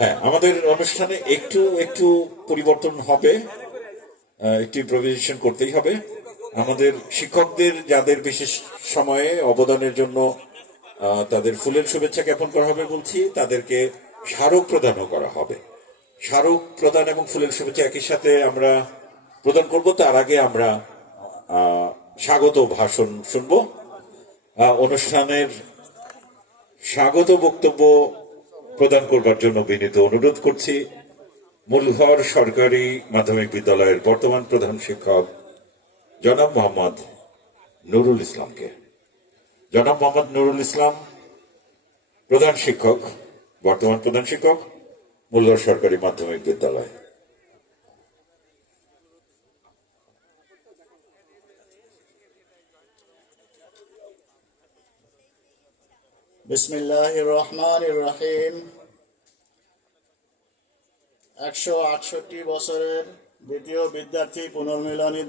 হ্যাঁ আমাদের অনুষ্ঠানে একটু একটু পরিবর্তন হবে। একটু ইম্প্রোভাইজেশন করতেই হবে। আমাদের শিক্ষকদের, যাদের বিশেষ সময়ে অবদানের জন্য তাদের ফুলের শুভেচ্ছা জ্ঞাপন করা হবে বলছি, তাদেরকে স্মারক প্রদানও করা হবে। স্মারক প্রদান এবং ফুলের শুভেচ্ছা একই সাথে আমরা প্রদান করব। তার আগে আমরা স্বাগত ভাষণ শুনব। অনুষ্ঠানের স্বাগত বক্তব্য প্রদান করবার জন্য বিনীত অনুরোধ করছি। মূলঘর সরকারি মাধ্যমিক বিদ্যালয়ের বর্তমান প্রধান শিক্ষক জনাব মোহাম্মদ নুরুল ইসলামকে। জনাব মোহাম্মদ নুরুল ইসলাম, প্রধান শিক্ষক, বর্তমান প্রধান শিক্ষক মূলঘর সরকারি মাধ্যমিক বিদ্যালয়। বিসমিল্লাহ রহমান الرحيم একশো আটষট্টি বছরের দ্বিতীয় বিদ্যার্থী পুনর্মিলনী